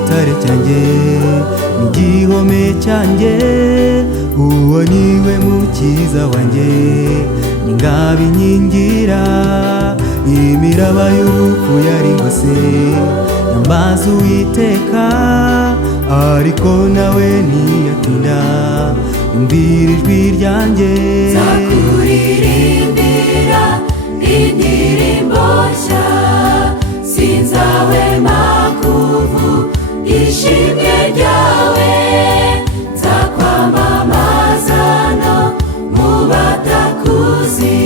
gitare cyanjye n'igihome cyanjye, uwo niwe mukiza wanjye n'ingabo inkingira, imiraba y'urupfu yaringose nambaza Uwiteka, ariko nawe ntiyatinda yumvira ijwi ryanjye. Nzakuririmbira indirimbo nshya, sinzahwema kuvuga ishimwe ryawe, nzakwamamaza no mu batakuzi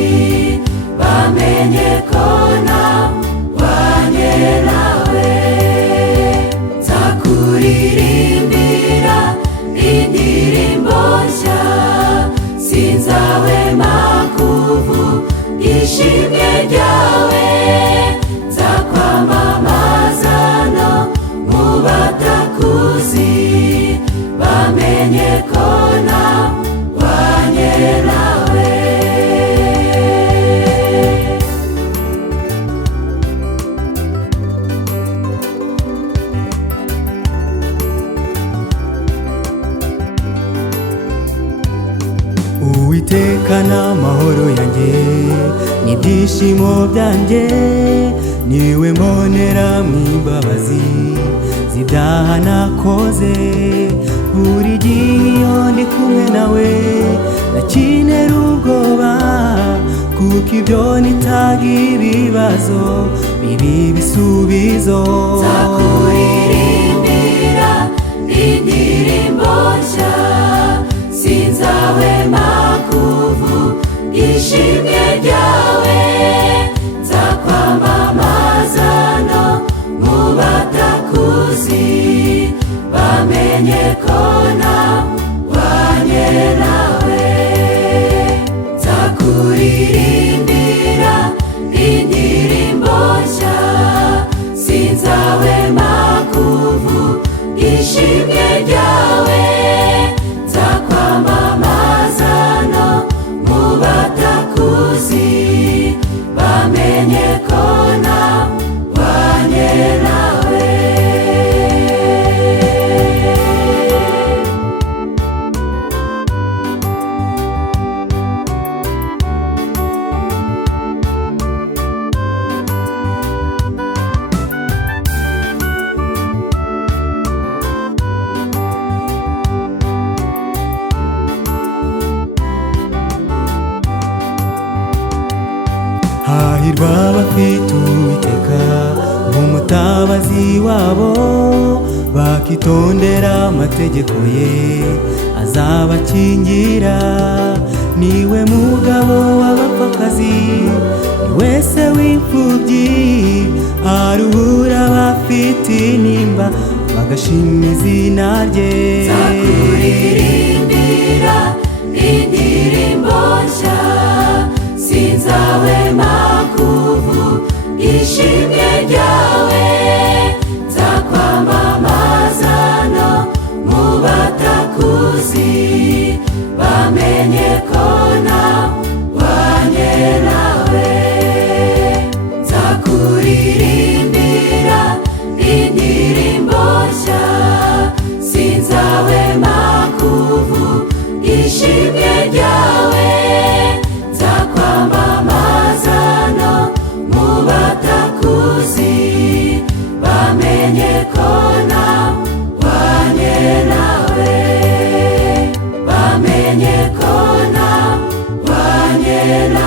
bamenye ko nabanye nawe. Nzakuririmbira indirimbo nshya, sinzahwema kuvuga ishimwe ryawe, nzakwamamaza no mu batakuzi bamenye ko nabanye nawe. Uwiteka n'amahoro yanjye n'ibyishimo byanjye, niwe mbonera mu imbabazi z'ibyaha nakoze. Buri gihe iyo ndi kumwe nawe ndakinera ubwoba, kuko ibyo nitaga ibibazo biba ibisubizo. Nzakuririmbira indirimbo nshya, sinzahwema kuvuga ishimwe ryawe, nzakwamamaza no mu batakuzi bamenye ko nabanye nawe. Nzakuririmbira indirimbo nshya, sinzahwema kuvuga ishimwe ryawe, nzakwamamaza no mu batakuzi bamenye ko nabanye nawe. Hahirwa abafite Uwiteka nk'umutabazi wabo, bakitondera amategeko ye azabakingira. Niwe mugabo w'abapfakazi, niwe se w'imfubyi, aruhura abafite intimba bagashima izina rye. Nzakuririmbira indirimbo nshya, sinzahwema kuvuga ishimwe ryawe, nzakwamamaza no mu batakuzi bamenye ko nabanye nawe. Nzakuririmbira indirimbo nshya, sinzahwema kuvuga ishimwe ryawe, nzakwamamaza no mu batakuzi bamenye ko nabanye nawe, bamenye ko nabanye nawe.